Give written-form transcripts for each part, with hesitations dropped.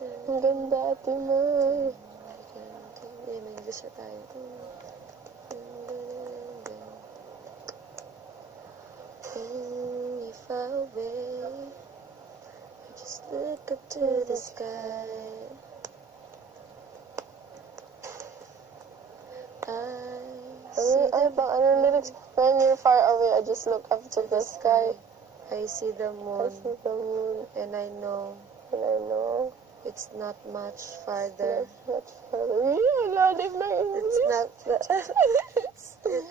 Ang ganda, Ate May. May gusto tayo. When you far away, I just look up to the sky. Ano lyrics? When you're far away, I just look up to the sky. I see the I moon, see the moon, and I know and I know it's not much farther. it's much farther. Lalim na It's English. not that.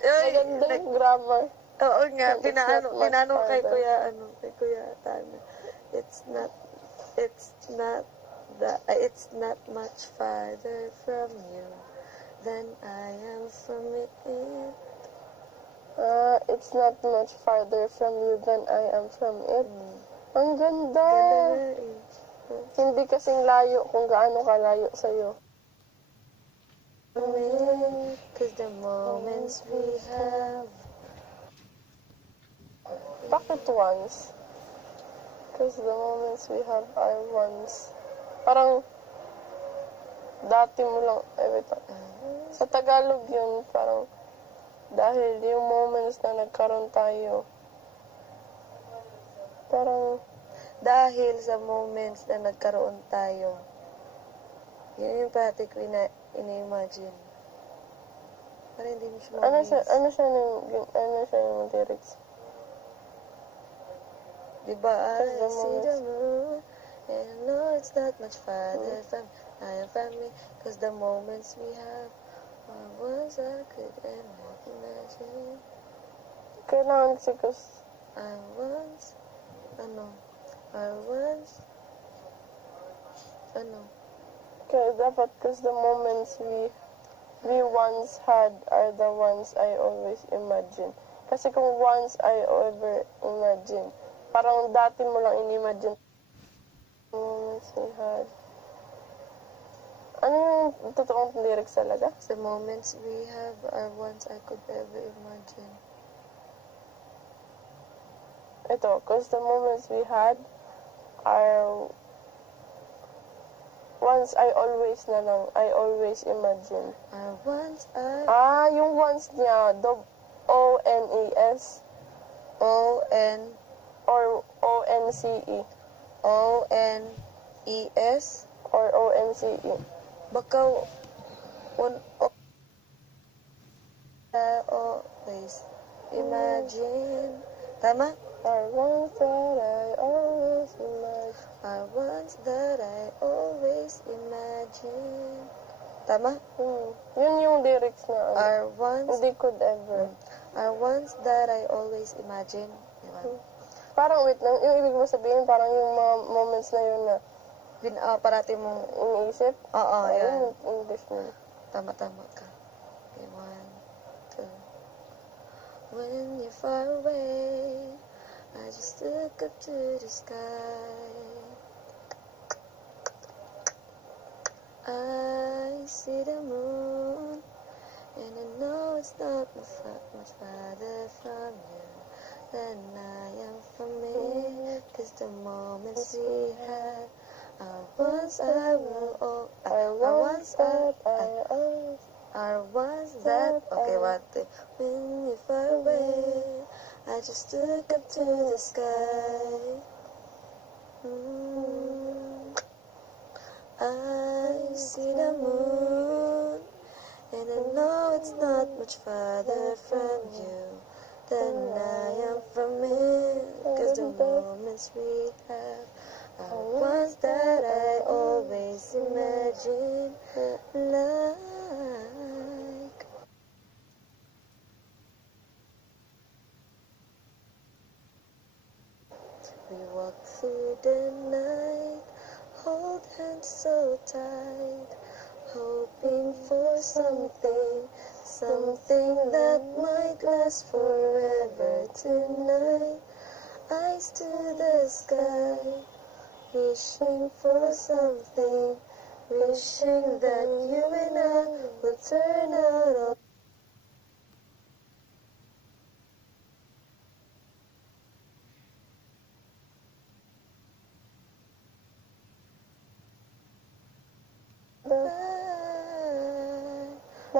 Maganda yung grammar. Oo nga, It's not much pinano kay farther. Kuya Tana. It's not much farther from you than I am from it. It's not much farther from you than I am from it. Ang ganda. Ganda nga eh. Hindi kasing layo kung gaano kalayo sa'yo. Cause the moments we have. Bakit once? Cause the moments we have are once. Parang dati mo lang, sa Tagalog yun, parang dahil yung moments na nagkaroon tayo, parang Dahil sa moments na nagkaroon tayo. Yun yung parati ko ina-imagine. Parang hindi mo siya ano siya yung lyrics? Diba? I The see moments. the moon, and I know it's not much farther from I am family, cause the moments we have are ones I could ever imagine. Kailangan kasi I once, I once, kaya dapat cause the moments we once had are the ones I always imagine. Kasi kung once I ever imagine, parang dati mo lang in-imagine. Moments we had. Ano yung totoong lyrics talaga? the moments we have are ones I could ever imagine. Ito, cause the moments we had are once I always na lang, I always imagine. I once Yung once niya, O-N-E-S O-N or O-N-C-E O-N-E-S or O-N-C-E. baka always imagine. Tama? Are ones that I always imagine. Are ones that I always imagine. Tama? Yun yung lyrics na ano. Are ones, Hindi could ever. are ones that I always imagine. Diba? Parang wait lang, yung ibig mo sabihin parang yung mga moments na yun na Parati mong, iniisip. oo, yan. Yung English mo. Tama ka. Okay, 1, 2. When you're far away, I just look up to the sky. I see the moon, and I know it's not much farther from you than I am from me. Cause the moments we have are ones I will are ones that okay, what the when you're far away, I just look up to the sky. I see the moon, and I know it's not much farther from you than I am from it. Cause the moments we have are ones that I always imagine. Like we walk through the night, hold hands so tight, hoping for something that might last forever tonight. Eyes to the sky, wishing for something, wishing that you and I will turn out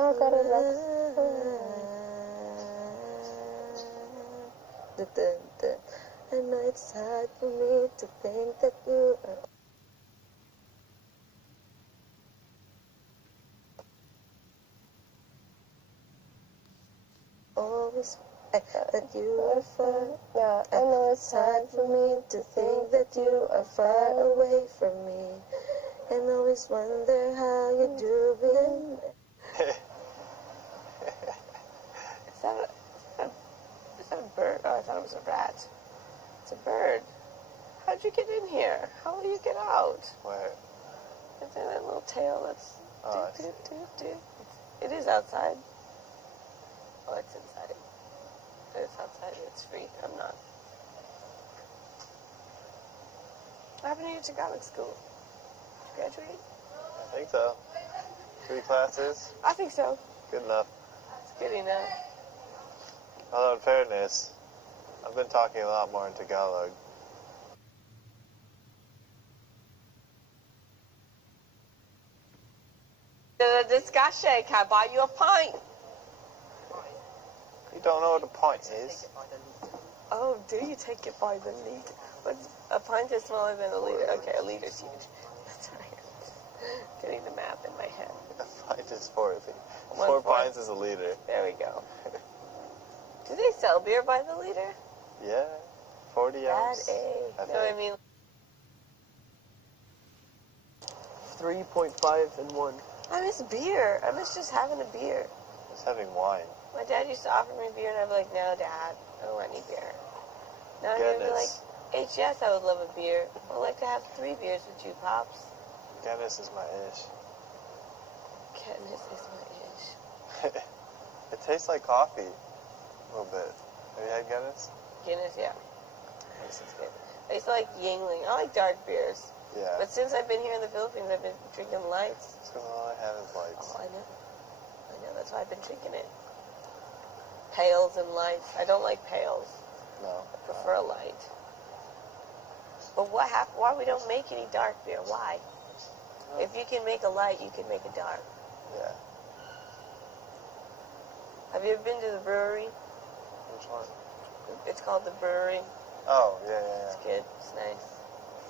Nakaka-relax. I know it's hard for me to think that you are always that you are far. Yeah, I know It's hard for me to think that you are far away from me, and always wonder how you do it. Is that a bird? Oh, I thought it was a rat. It's a bird. How'd you get in here? How will you get out? Where? It's in that little tail that's... Oh, I It is outside. Oh, it's inside. It's outside. It's free. I'm not. What happened to your Tagalog school? Did you graduate? I think so. 3 classes, I think so. good enough. It's good enough. Although in fairness, I've been talking a lot more in Tagalog. The discussion. Can I buy you a pint? You don't know what a pint is? Oh, do you take it by the liter? What's a pint is smaller than a liter? Okay, a liter's huge. Sorry. Getting the math in my head. A pint is 4 feet. 4 1/4. pints is a liter. There we go. Do they sell beer by the liter? Yeah, 40 ounce. That I You know what I think. mean? 3.5 and 1. I miss beer. I miss just having a beer. Just having wine. My dad used to offer me beer, and I'd be like, no, Dad, I don't want any beer. Now I'm going to be like, Guinness. yes, I would love a beer. I'd like to have 3 beers with you, Pops. Guinness is my ish. Guinness is my ish. It tastes like coffee. A little bit. Have you had Guinness? Guinness, yeah. This is good. I used to like Yingling. I like dark beers. Yeah. But since I've been here in the Philippines, I've been drinking lights. It's because all I have is lights. Oh, I know. That's why I've been drinking it. Pails and lights. I don't like pails. No. I prefer a light. But why we don't make any dark beer? Why? If you can make a light, you can make a dark. Yeah. Have you ever been to the brewery? Which one? It's called the brewery. Oh, yeah. It's good. It's nice.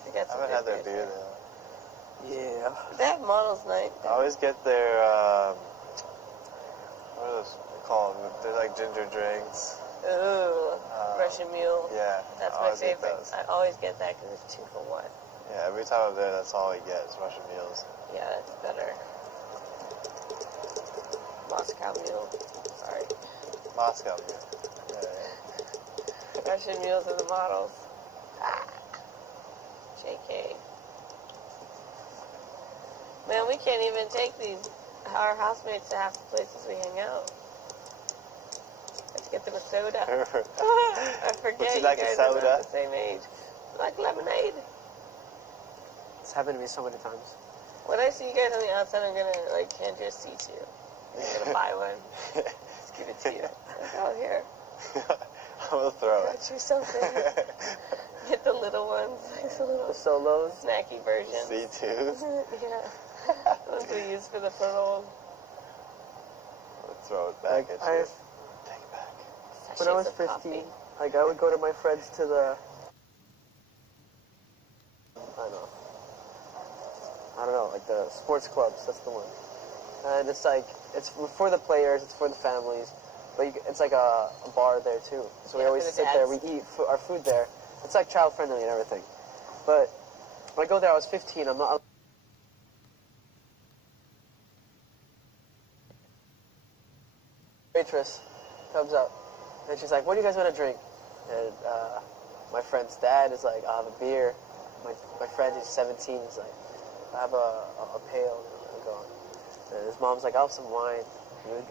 They got I some haven't had good their beer beers though. Yeah. there. They have models night. I always get their, what are those called? They're like ginger drinks. Ooh, Russian Mule. Yeah. That's I my always get favorite. those. I always get that because it's 2 for 1. Yeah, every time I'm there, that's all I get is Russian meals. Yeah, that's better. Moscow Mule. Sorry. Moscow beer. Yeah. Russian Mules are the models. Ah. JK. Man, we can't even take our housemates to half the places we hang out. Let's get them a soda. I forget Would you like a guys are soda? not the same age. Like lemonade. It's happened to me so many times. When I see you guys on the outside, I'm gonna like hand you a C2. I'm gonna buy one. Just give it to you. Like, oh, here. I will throw it. Got you something. Get the little ones, like the little The solos. snacky versions. C2s. Yeah. Ones we use for the foothold. I'll throw it back at you. Take it back. When I was Sachets of 15, coffee. like I would go to my friends to the, I don't know, like the sports clubs. That's the one. And it's like it's for the players, it's for the families, but it's like a bar there too. So we Yeah, always for the sit there. We dads. eat our food there. It's like child friendly and everything. But when I go there, I was 15. I'm not. Waitress comes up and she's like, "What do you guys want to drink?" And my friend's dad is like, "I'll have a beer." My friend who's 17 is like, "I have a pale." And go on. And his mom's like, "I'll have some wine."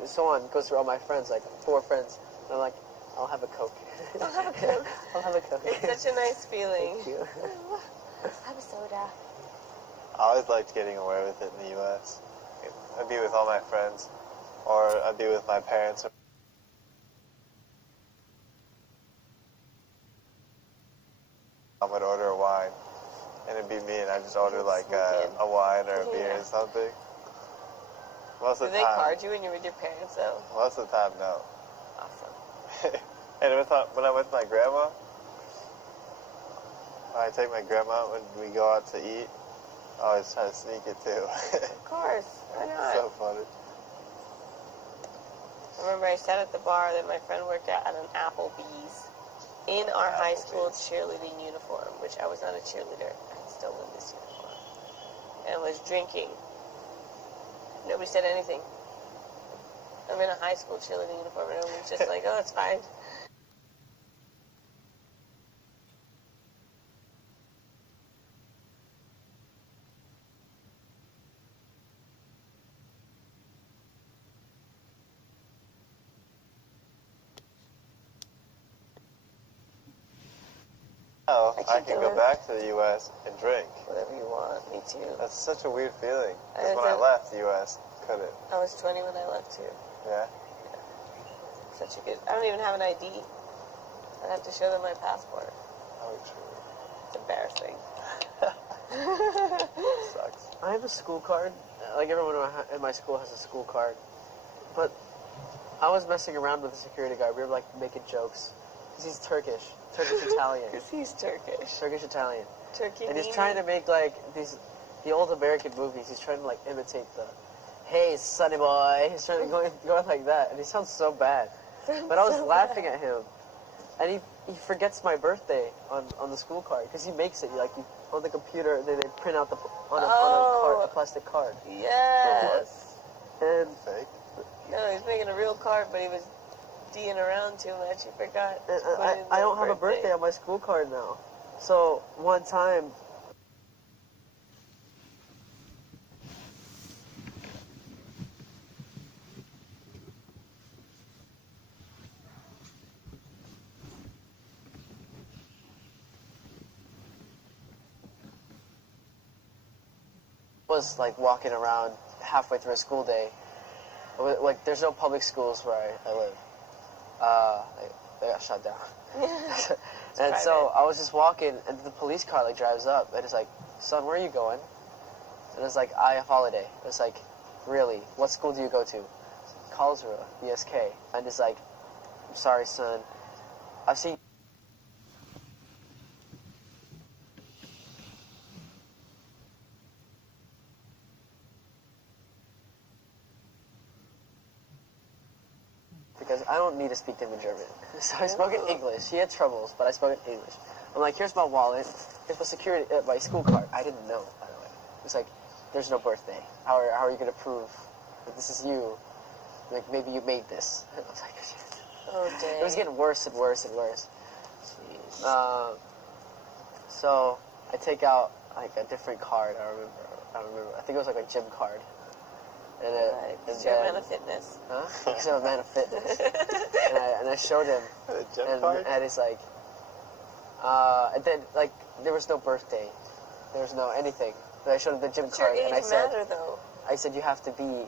And so on. Goes through all my friends, like 4 friends. And I'm like, "I'll have a Coke." I'll have a Coke. I'll have a Coke. It's such a nice feeling. Thank you. Have a soda. I always liked getting away with it in the U.S. I'd be with all my friends, or I'd be with my parents. I would order a wine, and it'd be me, and I'd just order like a wine or a beer or something. Most Do of the they time. card you when you're with your parents, though? Most of the time, no. Awesome. And when I'm with my grandma, when I take my grandma when we go out to eat, I always try to sneak it too. Of course. Why not? So funny. I remember I sat at the bar that my friend worked at an Applebee's in our high school cheerleading uniform, which I was not a cheerleader. I still in this uniform. And was drinking. Nobody said anything. I'm in a high school cheerleading uniform, and everyone's just like, oh, it's fine. Oh, I can't can do go it. back to the U.S. and drink. Whatever you want. Me too. That's such a weird feeling. I Because when I don't- left the U.S., couldn't. I was 20 when I left too. Yeah? Such a good. I don't even have an ID. I'd have to show them my passport. Oh, true. It's embarrassing. Sucks. I have a school card. Like everyone in my school has a school card. But I was messing around with the security guard. We were like making jokes. Because he's Turkish. Turkish Italian. Because he's Turkish. Turkish Italian. Turkey. And he's trying to make like the old American movies. He's trying to like imitate the, hey, sonny boy. He's trying to go like that. And he sounds so bad. But I was laughing at him. And he forgets my birthday on the school card. Because he makes it. Like on the computer, they print out on a plastic card. Yes. And Fake. No, he's making a real card, but he was D'ing around too much. He forgot. to put in I the don't have a birthday on my school card now. So one time, was like walking around halfway through a school day. Like there's no public schools where I live. They got shut down. And so I was just walking, and the police car like drives up, and it's like, son, where are you going? And it's like, I have holiday. It's like, really? What school do you go to? Karlsruhe, BSK. And it's like, I'm sorry, son. I've seen. Because I don't need to speak to him in German. So I spoke in English. He had troubles, but I spoke in English. I'm like, here's my wallet. Here's my security, my school card. I didn't know, by the way. It's like, there's no birthday. How are you going to prove that this is you? Like, maybe you made this. And I was like, Oh, dang. it was getting worse and worse and worse. So I take out like a different card. I remember. I think it was like a gym card. And Because you're a man of fitness. Huh? Because I'm a man of fitness. and I showed him, The gym card? and it's like, and then like there was no birthday, there was no anything. But I showed him the gym What's your card, age and I said, matter, though? you have to be.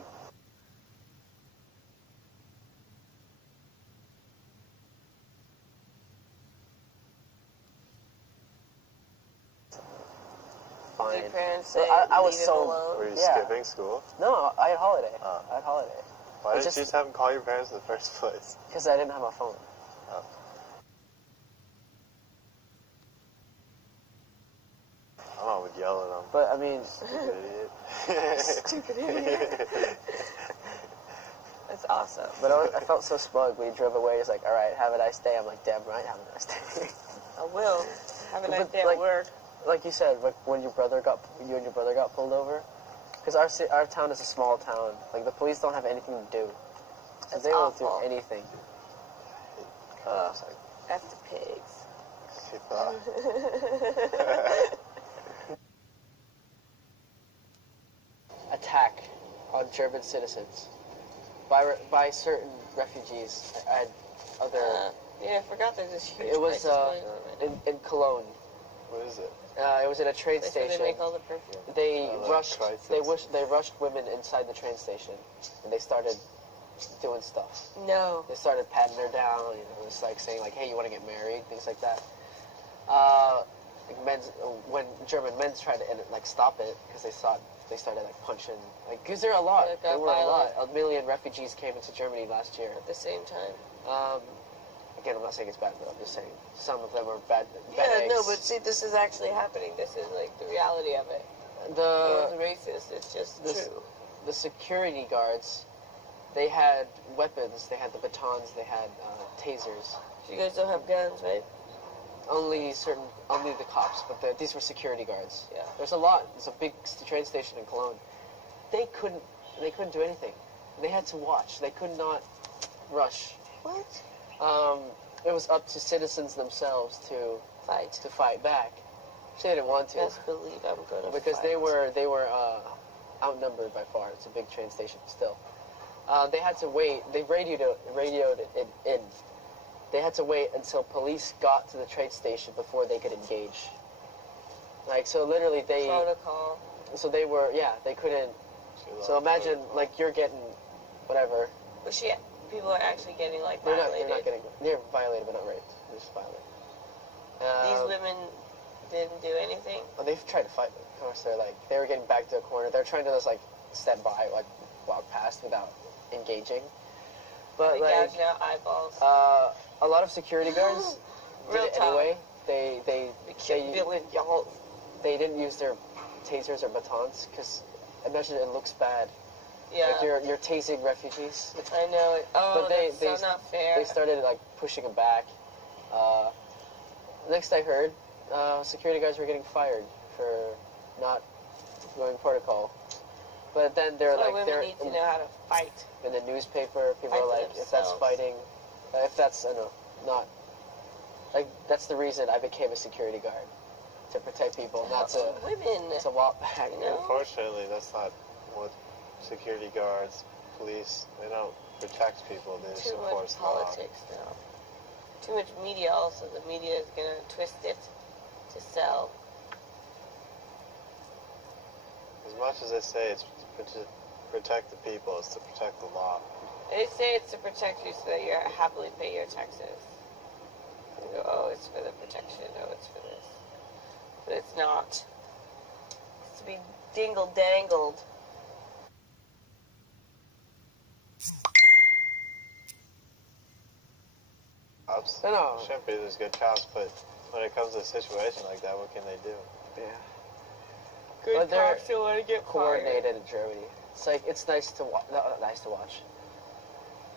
Did your Fine. parents So say I was leave him so- alone? Were you Yeah. skipping school? No, I had holiday. Oh. I had holiday Why It's didn't you just have them call your parents in the first place? because I didn't have my phone. Oh. My mom would yell at them. But I mean, Stupid idiot. Stupid idiot. That's awesome. but I felt so smug when he drove away. He's like, all right, have a nice day. I'm like, damn right, have a nice day. I will. Have a nice But, day like, at work. Like you said, when you and your brother got pulled over, because our town is a small town. Like the police don't have anything to do, so That's they won't do awful. anything. F the pigs. She thought. Attack on German citizens by certain refugees. I had other. Yeah, I forgot there's this huge It was crisis going on right in Cologne. What is it? It was in a train That's where station. they make all the perfume. They Oh, rushed. crisis. They rushed women inside the train station, and they started doing stuff. No. They started patting her down. You know, it's like saying like, "Hey, you want to get married?" Things like that. when German men tried to stop it because they started punching because there are a lot. Yeah, it got There were a lot. violent. A million refugees came into Germany last year. At the same time. Again, I'm not saying it's bad, but I'm just saying some of them are bad. Yeah, bad no, eggs. but see, this is actually happening. This is the reality of it. the It's racist. It's just true. the security guards, they had weapons. They had the batons. They had tasers. You guys don't have guns, right? Only the cops, but these were security guards. Yeah. There's a lot. There's a big train station in Cologne. They couldn't do anything. They had to watch. They could not rush. What? It was up to citizens themselves to fight back. They didn't want to Best believe I'm gonna because fight. they were outnumbered by far. It's a big train station still. They had to wait. They radioed it in. They had to wait until police got to the train station before they could engage. So literally protocol. So they couldn't. So imagine you're getting whatever. But people are actually getting They're violated. they're violated but not raped. They're just violated. These women didn't do anything. They've tried to fight. Of course, they were getting back to a corner. They're trying to just step by, walk past without engaging. But They gouged out eyeballs. a lot of security guards did Real it talk. anyway. They killed billion y'all. They didn't use their tasers or batons because imagine it looks bad. Yeah. You're tasing refugees. I know it. Oh, But they that's so not fair. They started pushing them back. Next I heard, security guys were getting fired for not going protocol. But then they're That's why women they're need to know how to fight. in the newspaper. People Fight are for like, if that's themselves. fighting, if that's not that's the reason I became a security guard, to protect people, not to Women. walk back. You know? Unfortunately, that's not what security guards, police, they don't protect people. They just Too much enforce the law. politics now. Too much media also. The media is going to twist it to sell. As much as they say it's to protect the people, it's to protect the law. They say it's to protect you so that you happily pay your taxes. You go, oh, it's for the protection. Oh, it's for this. But it's not. It's to be dingle-dangled. Cops No. shouldn't be as good cops, but when it comes to a situation like that, what can they do? Yeah. Good But they're cops don't want to get fired. Coordinated in Germany. It's nice to watch. Not nice to watch.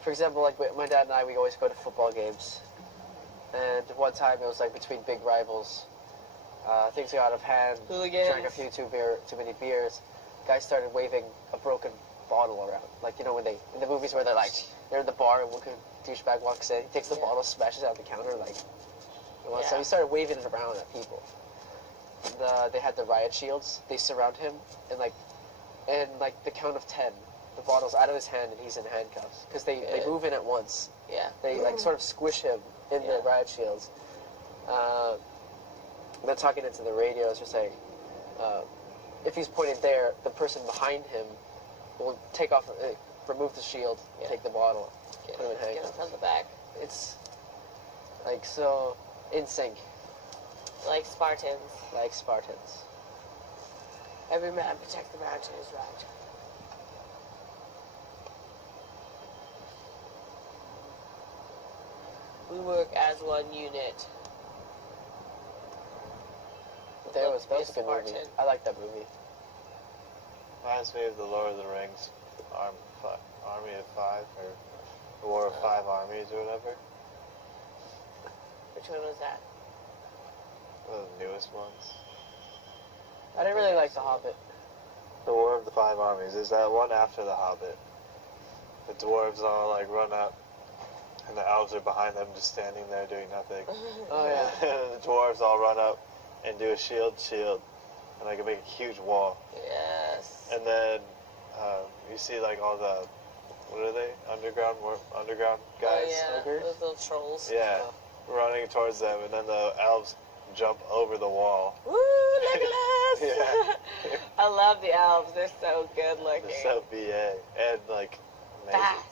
For example, my dad and I, we always go to football games. And one time it was between big rivals. Things got out of hand. Hooligans. Drank a few too many beers. Guys started waving a broken bottle around. When they in the movies where they're in the bar and one douchebag walks in, he takes the bottle, smashes it on the counter, So he started waving it around at people. They had the riot shields. They surround him, and the count of 10, the bottle's out of his hand and he's in handcuffs because they move in at once. Yeah. They sort of squish him in the riot shields. They're talking into the radio. It's just if he's pointing there, the person behind him will take off, remove the shield, take the bottle, put him in Get him handcuffs. from the back. It's so in sync, Like Spartans. like Spartans. Every man protect the man to his right. We work as one unit. That was a good movie. Spartan. I like that movie. Reminds me of the Lord of the Rings Army of Five, or the War of Five Armies, or whatever. Which one was that? One of the newest ones. I didn't really like The Hobbit. The War of the Five Armies. Is that one after The Hobbit? The dwarves all run up, and the elves are behind them just standing there doing nothing. Oh yeah. And the dwarves all run up and do a shield, and make a huge wall. Yes. And then you see all the, what are they? Underground guys? Oh yeah, ogres? those little trolls. Yeah, running towards them, and then the elves jump over the wall. Woo, Legolas! Yeah. I love the elves. They're so good looking. They're so BA. And amazing. Fast.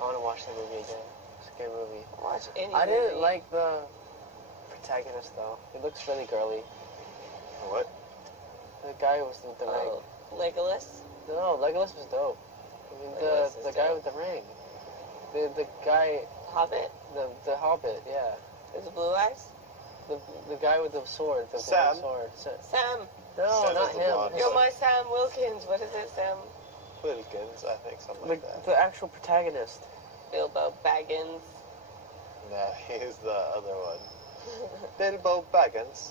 I want to watch the movie again. It's Good movie. Watch any I didn't movie. like the protagonist though. He looks really girly. What? The guy with the ring. Oh, Legolas. No, Legolas was dope. I mean, Legolas is the guy dope. with the ring. The guy, Hobbit. the Hobbit, yeah. With the blue eyes. The guy with the sword, the Sam? blonde sword. Sam. No, Sam not is the him. blonde You're sword. my Sam Wilkins. What is it, Sam? Wilkins, I think, something like that. The actual protagonist. Bilbo Baggins. Nah, he's the other one. Bilbo Baggins.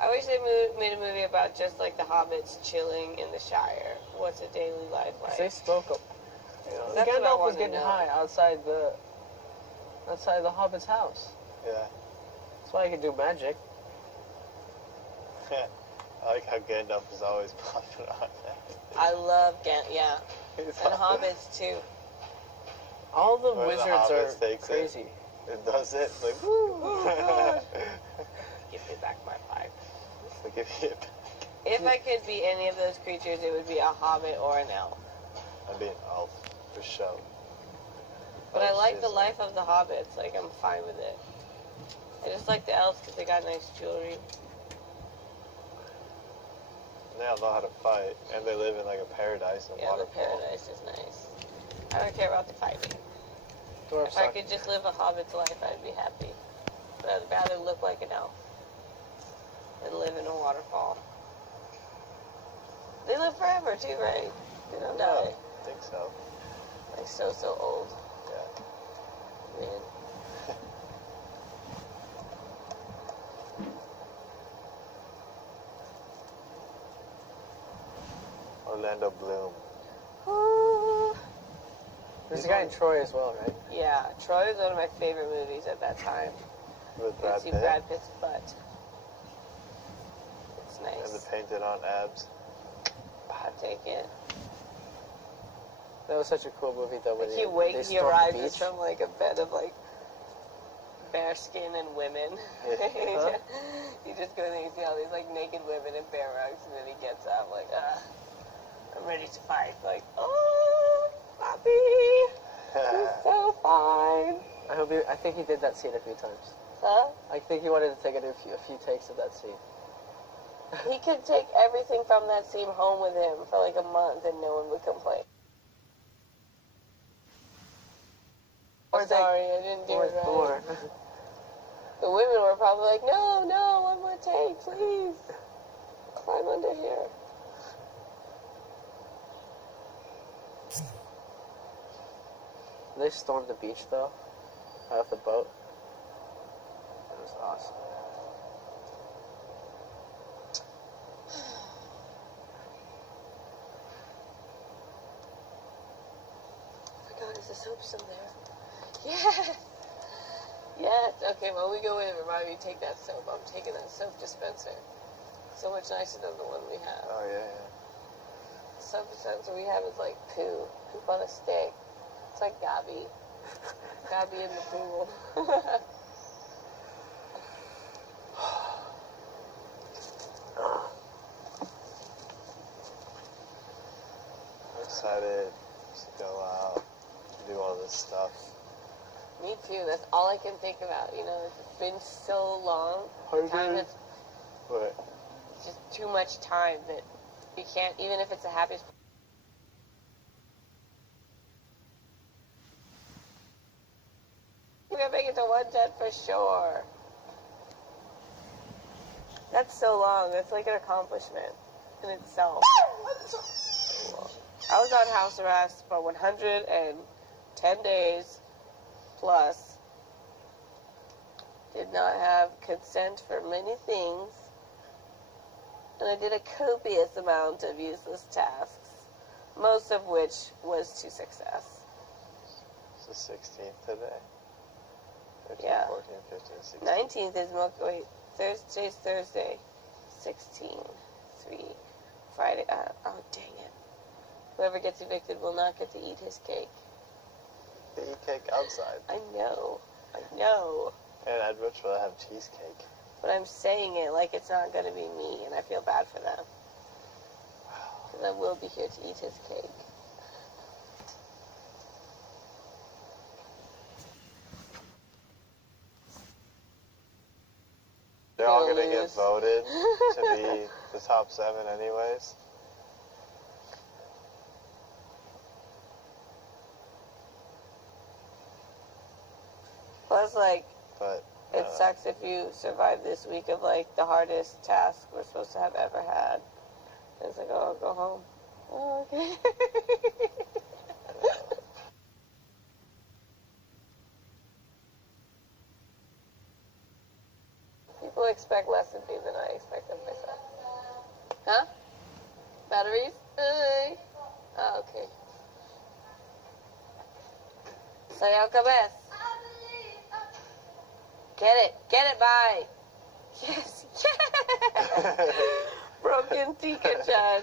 I wish they made a movie about just like the hobbits chilling in the Shire. What's a daily life like? They spoke up. You know, That's what I Gandalf was wanna getting know. high outside the Hobbit's house. Yeah. That's why he could do magic. I like how Gandalf is always popping on that. I love yeah. He's And always- hobbits too. All the Where the wizards Hobbits are takes it. crazy. It does it. Like, Oh, Give me back my pipe. like if you, If I could be any of those creatures, it would be a hobbit or an elf. I'd be an elf for sure. But I Elves like the is- life of the hobbits. Like, I'm fine with it. I just like the elves because they got nice jewelry. They all know how to fight, and they live in like a paradise and Yeah, the waterfall. paradise is nice. I don't care about the fighting. Dwarves If I suck. could just live a hobbit's life, I'd be happy. But I'd rather look like an elf than live in a waterfall. They live forever too, right? They don't Yeah, die. I think so. Like so old. Yeah. Man. Orlando Bloom. There's a guy in Troy as well, right? Yeah, Troy was one of my favorite movies at that time. With You Brad see Pitt. Brad Pitt's butt. It's And the nice. painted on abs. I'll take it. That was such a cool movie though. When Like he they he stormed the arises beach. from like a bed of like bare skin and women. Huh? You just go and you see all these like naked women in bare rugs, and then he gets up like, I'm ready to fight. Like, oh, Bobby, he's so fine. I think he did that scene a few times. Huh? I think he wanted to take a few takes of that scene. He could take everything from that scene home with him for like a month, and no one would complain. Or I'm sorry, I didn't do it right. Or The women were probably like, no, one more take, please. Climb under here. they stormed the beach though, out of the boat. That was awesome. Oh my god, is the soap still there? Yes! Yes! Okay, when we go in, remind me to take that soap. I'm taking that soap dispenser. So much nicer than the one we have. Oh, yeah. The soap dispenser we have is like poo. Poop on a stick. It's like Gabby. Gabby in the pool. I'm excited to go out, do all this stuff. Me too. That's all I can think about. You know, it's been so long. Time has But just too much time that you can't, even if it's the happiest. We're gonna make it to 110 for sure. That's so long. That's like an accomplishment in itself. I was on house arrest for 110 days plus. Did not have consent for many things. And I did a copious amount of useless tasks, most of which was to success. it's the 16th today. 13, Yeah. 14, 15, 16. 19th is Thursday's Thursday. 16, 3, Friday. Oh, dang it. Whoever gets evicted will not get to eat his cake. They eat cake outside. I know. And I'd much rather have cheesecake. But I'm saying it like it's not going to be me, and I feel bad for them. Because I will be here to eat his cake. They're all Gonna gonna get lose. voted to be the top 7 anyways. Plus, like, But it sucks if you survive this week of, like, the hardest task we're supposed to have ever had. And it's like, oh, go home. Oh, okay. People expect less of me than I expect of myself. Huh? Batteries? Oh, okay. Sayaw ka, best. Get it, bye. Yes, yes. Broken Tika-chan.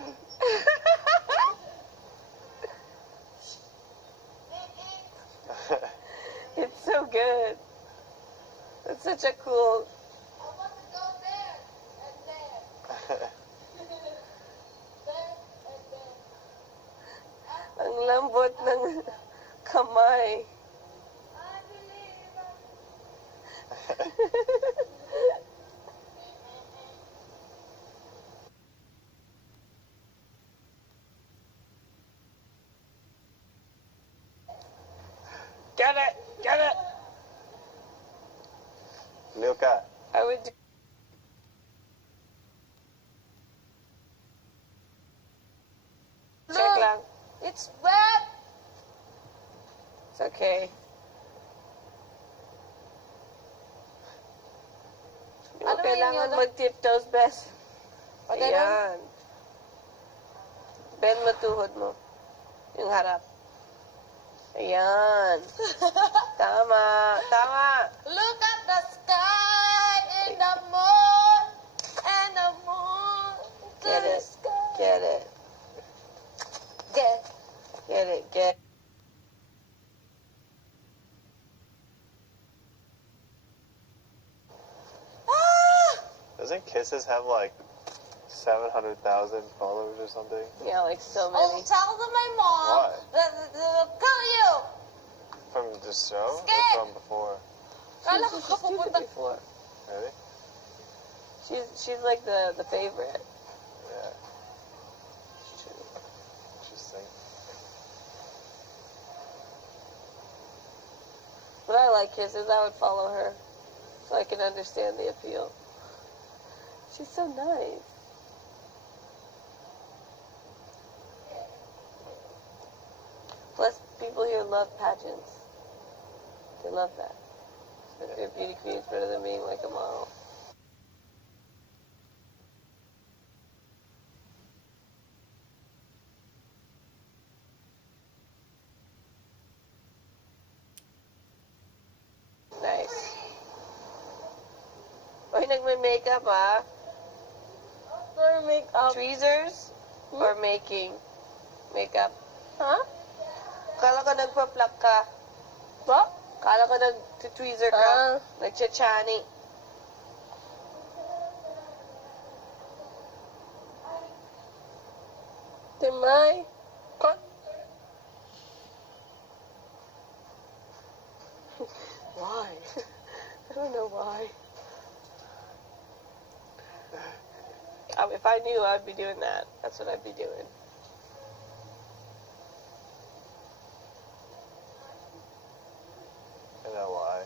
It's so good. It's such a cool. Ang lambot ng kamay. Get it! Get it! Luka. I would do. Check lang. It's wet! It's okay. Hindi mo Ano kailangan yun? mag-tiptoes, best. O, ganun? Ayan. Bend mo tuhod mo. Yung harap. Ayan. Tama. Tama. Look at the sky and the moon and the moon to Get the it. sky. Get it. Get it. Get. Doesn't Kisses have like 700,000 followers or something? Yeah, like so Oh, many. tell them my mom Why? that they'll kill you. From the show Skip. or from before? Kala ko She's did it kapupunta. before. Really? She's like the favorite. Yeah. Interesting. What I like is I would follow her so I can understand the appeal. She's so nice. Plus, people here love pageants. They love that. So if you're a beauty queen, it's better than being like a model. Nice. Oy, nagme-makeup ah. Makeup. Tweezers or making makeup? Huh? Kala ko nagpa-pluck ka. What? Kala ko nag-tweezer ka. Ah. Nagchachani. Timay. Cut. Why? I don't know why. If I knew, I'd be doing that. That's what I'd be doing. I know why.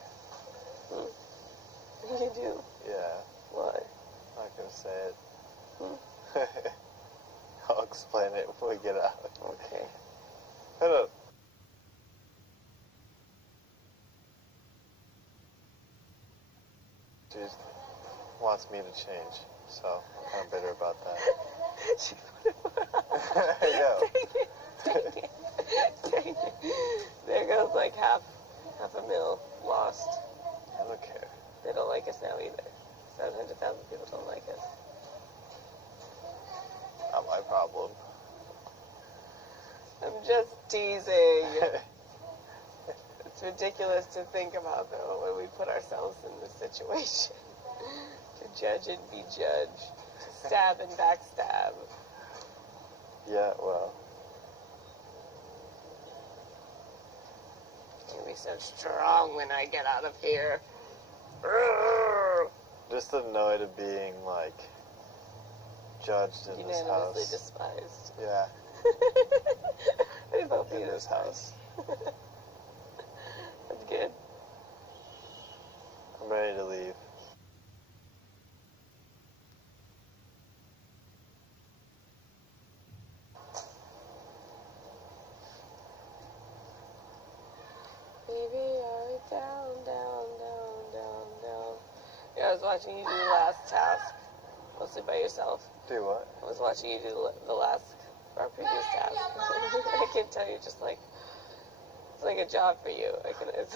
You do? Yeah. Why? I'm not gonna say it. I'll explain it when we get out. Okay. Hello. She just wants me to change, so I'm kind of bitter about that. She Yeah. Dang it. There goes like half a mil lost. I don't care. They don't like us now either. 700,000 people don't like us. Not my problem. I'm just teasing. It's ridiculous to think about, though, when we put ourselves in this situation. To judge and be judged. To stab and backstab. Yeah, well. It's gonna be so strong when I get out of here. Just just annoyed at being, like, judged in this Unanimously house. despised. Yeah, What about in being this house. That's good. I'm ready to leave. Baby, are we down, down, down, down, down? Yeah, I was watching you do the last task, mostly by yourself. Do what? I was watching you do the last, our previous task. I can tell you just like, it's like a job for you. It's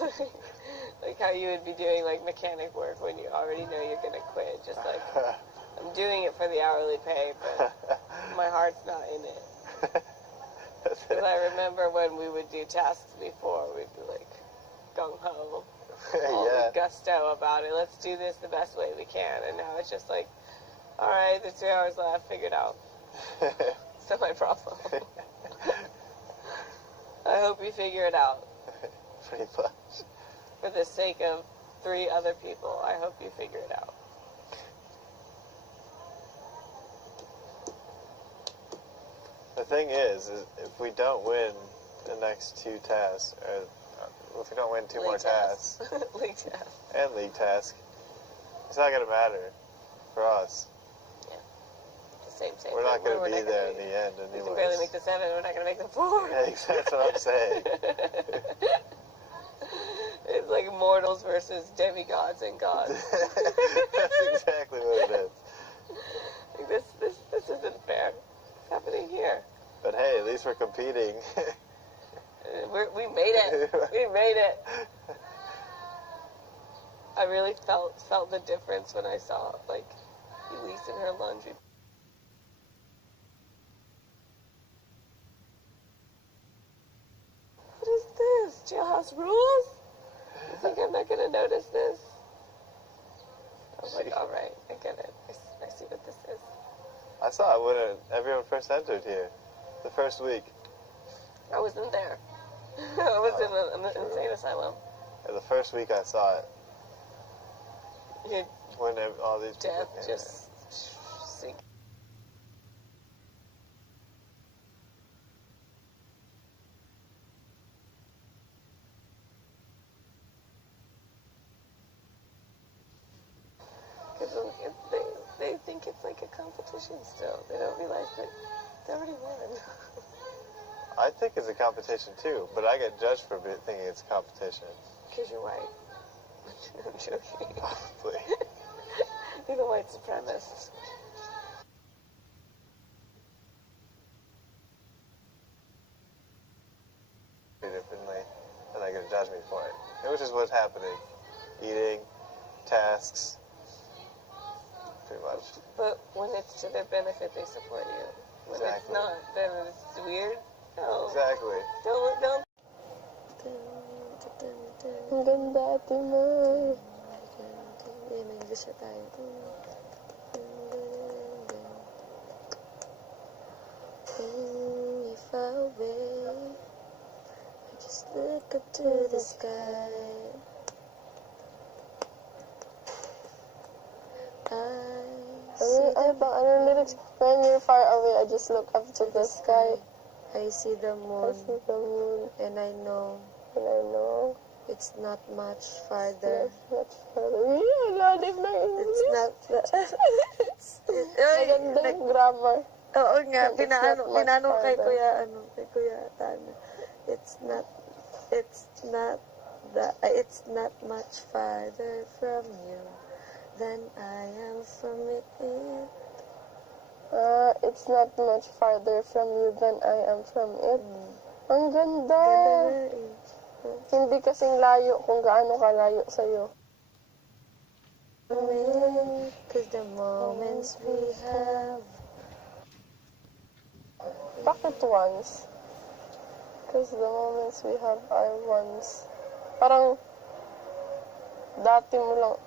like how you would be doing like mechanic work when you already know you're gonna quit. Just like, I'm doing it for the hourly pay, but my heart's not in it. Because I remember when we would do tasks before, we'd be like gung-ho, all Yeah. gusto about it. Let's do this the best way we can. And now it's just like, all right, there's 2 hours left, figure it out. It's not my problem. I hope you figure it out. Pretty much. For the sake of 3 other people, I hope you figure it out. The thing is if we don't win the next 2 tasks, or if we don't win 2 more tasks, League tasks. and league task, it's not going to matter for us. Same. We're not going to be there in be. the end We anyways. can barely make the 7, we're not going to make the 4. Yeah, that's what I'm saying. It's like mortals versus demigods and gods. That's exactly what it is. Like this isn't fair. What's happening here? But hey, at least we're competing. We made it. We made it. I really felt the difference when I saw like Elise in her laundry. What is this? Jailhouse rules? You think I'm not gonna notice this? I was like, all right, I get it. I see what this is. I saw it when everyone first entered here, the first week. I wasn't there. I was in an insane asylum. Yeah, the first week I saw it. Your When all these people death came just sink. Because they think it's like a competition still. They don't realize that they already won. I think it's a competition too, but I get judged for thinking it's a competition. Because you're white. I'm joking. Probably. You're the white supremacist. Differently, and they're going to judge me for it. Which is what's happening. Eating, tasks, pretty much. But when it's to their benefit, they support you. When it's Exactly. not, then it's weird. No. Exactly. Don't. Ang ganda, Ate May. May English na tayo. When you far away, I just look up to the sky. Ano lyrics? When you're far away, I just look up to the sky. I see the I moon, see the moon, and I know and I know it's not much farther. there's much further. Lalim na It's not. Maganda yung grammar. Oo nga, It's not much pinano kay farther. Kuya Tana. It's not much farther from you than I am from it. It's not much farther from you than I am from it. Ang ganda. Ganda nga eh. Hindi kasing layo kung gaano kalayo sa'yo. Cause the moments we have. Bakit once? Because the moments we have are once. Parang dati mo lang,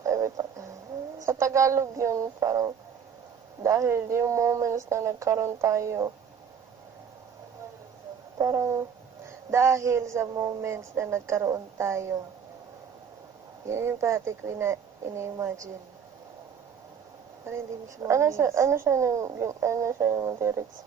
sa Tagalog yun, parang dahil yung moments na nagkaroon tayo, parang Dahil sa moments na nagkaroon tayo. Yun yung pati ko ina-imagine. Para hindi mo siya Ano siya, ma-miss. ano siya yung lyrics?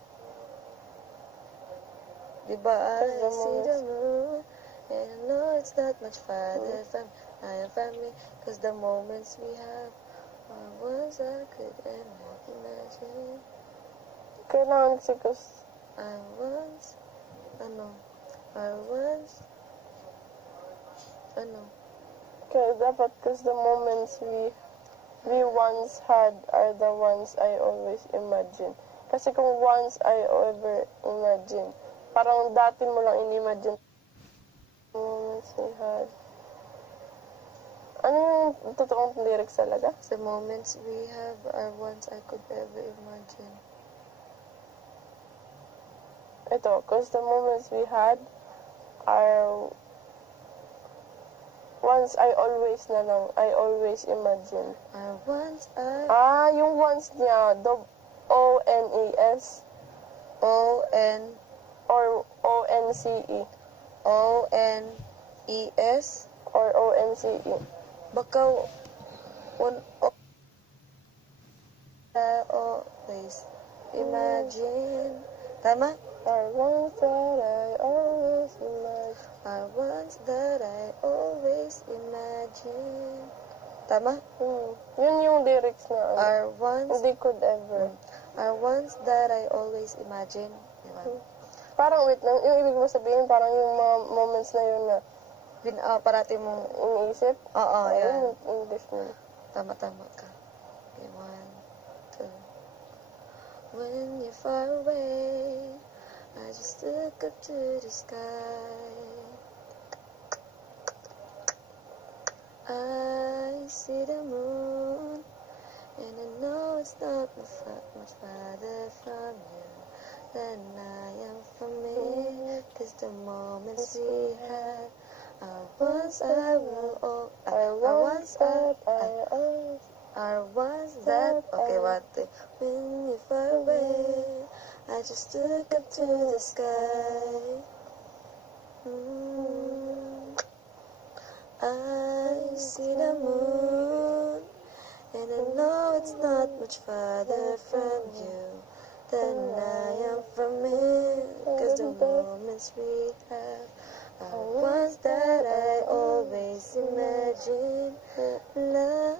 Diba, I the see the moments- moon, and I know it's not much farther from I am from me, cause the moments we have are ones I could ever imagine. Kailangan kasi Are ones, are ones, kaya dapat the moments we once had are the ones I always imagine. Kasi kung once I ever imagine, parang dati mo lang in-imagine moments we had. Ano yung totoong lyrics talaga? the moments we have are ones I could ever imagine. Ito, cause the moments we had are ones I always na lang, I always imagine. Are ones I Yung once niya, O-N-E-S O-N or O-N-C-E O-N-E-S. or O-N-C-E. Baka always imagine. Tama? Are ones that I always imagine. Are ones that I always imagine. Tama? Yun yung lyrics na Are ones hindi could ever. are ones that I always imagine. Diba? Parang wait lang, yung ibig mo sabihin parang yung mga moments na yun na Parati mong, iniisip. oo, yan. Yun yung English nun. Tama ka. Okay, 1, 2. When you're far away, I just look up to the sky. I see the moon, and I know it's not much farther from you than I am from me. 'Cause the moments we have are ones I will are ones that okay, what when you're far away, I just look up to the sky. I see the moon, and I know it's not much farther from you than I am from it. 'Cause the moments we have are ones that I always imagine. Like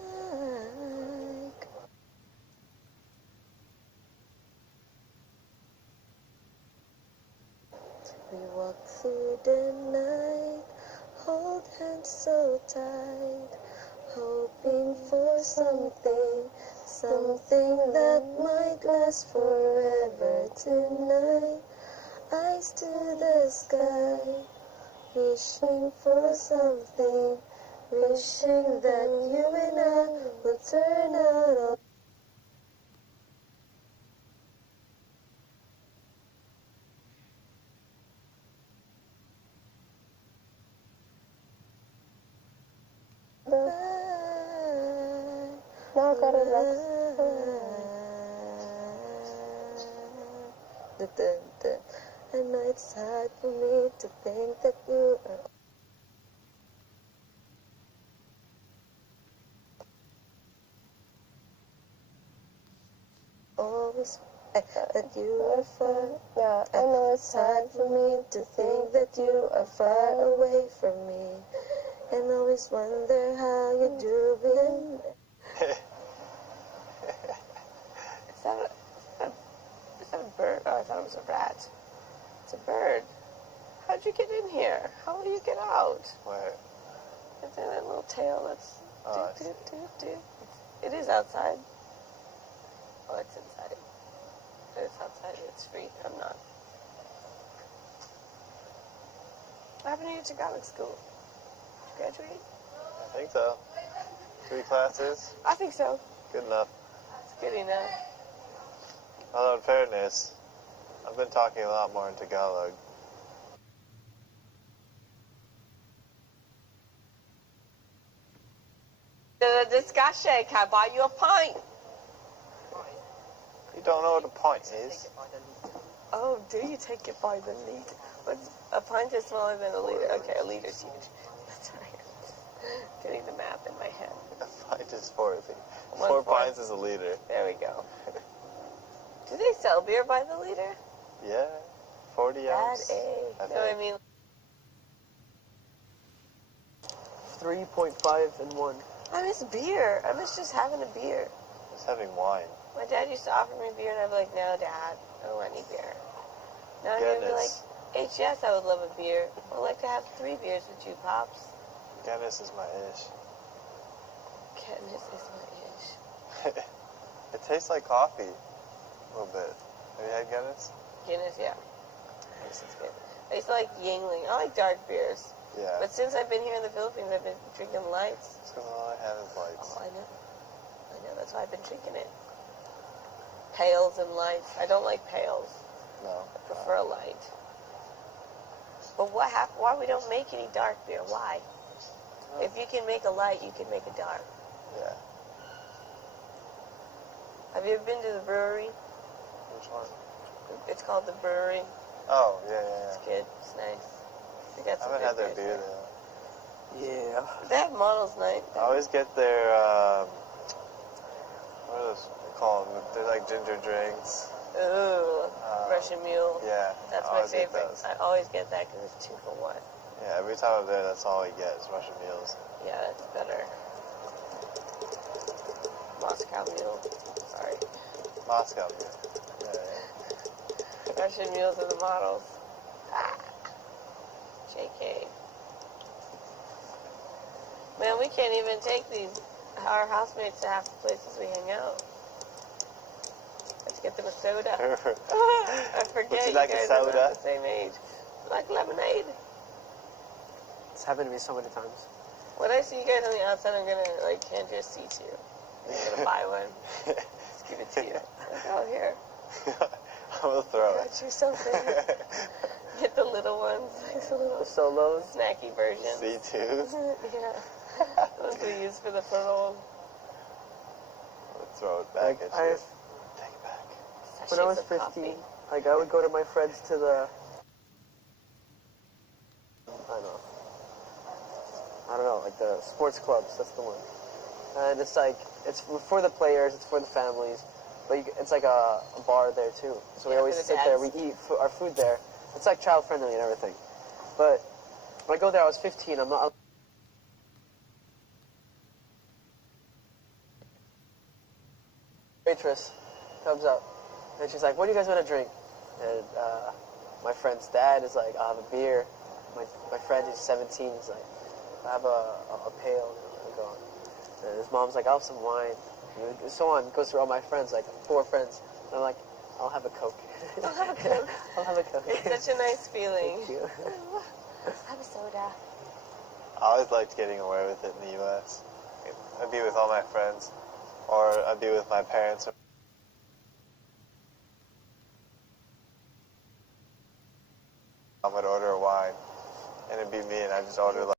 we walk through the night, hold hands so tight, hoping for something that might last forever tonight. Eyes to the sky, wishing for something, wishing that you and I will turn out all Nakaka-relax. I know it's hard for me to think that you are always that you are far. Yeah, I know It's hard for me to think that you are far away from me, and always wonder how you do it. Is that a bird? Oh, I thought it was a rat. It's a bird. How'd you get in here? How will you get out? Where? It's in that little tail that's... Oh, I doot, doot, doot, doot. It is outside. Oh, it's inside. But it's outside. It's free. I'm not. What happened to your Tagalog school? Graduate? I think so. 3 classes? I think so. Good enough. It's good enough. Although in fairness, I've been talking a lot more in Tagalog. The discussion. Can I buy you a pint? You don't know what a pint is? Oh, do you take it by the liter? What's a pint is smaller than a liter? Okay, a liter's huge. That's right. Getting the math in my head. A pint is 4 4 pints is a liter. There we go. Do they sell beer by the liter? Yeah. 40 ounce. No, I mean, 3.5 and 1. I miss beer. I miss just having a beer. Just having wine. My dad used to offer me beer, and I'd be like, no, Dad, I don't want any beer. Now he'd be like, H.S., I would love a beer. I'd like to have 3 beers with you, Pops. Guinness is my ish. Guinness is my ish. It tastes like coffee. A little bit. Have you had Guinness? Guinness, yeah. This is good. I used to like Yingling. I like dark beers. Yeah. But since I've been here in the Philippines, I've been drinking lights. It's because all I have is lights. Oh, I know. That's why I've been drinking it. Pales and lights. I don't like pales. No. I prefer a light. But why we don't make any dark beer? Why? Oh. If you can make a light, you can make a dark. Yeah. Have you ever been to the brewery? Which one? It's called the brewery. Oh, yeah. It's good. It's nice. They got I some haven't had good their beer beers there. though. Yeah. They have models night. I always get their, what are those called? They're like ginger drinks. Ooh, Russian Mule. Yeah. That's I my always get favorite. those. I always get that because it's 2 for 1. Yeah, every time I'm there, that's all I get is Russian meals. Yeah, that's better. Moscow Mule. Sorry. Moscow beer. Yeah. Russian Mules are the models. JK. Man, we can't even take our housemates to half the places we hang out. Let's get them a soda. I forget Would you like a guys are soda? not the same age. Like lemonade. It's happened to me so many times. When I see you guys on the outside, I'm gonna hand you a seat to you. I'm gonna buy one. Just give it to you. Like, oh, here. I will throw it. Got you something. Get the little ones, like the little The solos. snacky versions. C2s. Yeah. Those we use for the foothold. I'll throw it back at you. Take it back. When I was Sachets of 15, coffee. like I would go to my friends to the, I don't know, like the sports clubs. That's the one. And it's like it's for the players, it's for the families, but it's like a bar there too. So we Yeah, always for the sit there, we dads. eat our food there. It's like child friendly and everything. But when I go there, I was 15. I'm not. Waitress comes up and she's like, "What do you guys want to drink?" And my friend's dad is like, "I'll have a beer." My friend who's 17 is like, "I have a pale." And I go on. And his mom's like, "I'll have some wine." And so on. Goes through all my friends, like 4 friends. And I'm like, "I'll have a Coke." I'll have a Coke. I'll have a Coke. It's such a nice feeling. Thank you. Have a soda. I always liked getting away with it in the U.S. I'd be with all my friends, or I'd be with my parents. I would order a wine, and it'd be me, and I'd just order like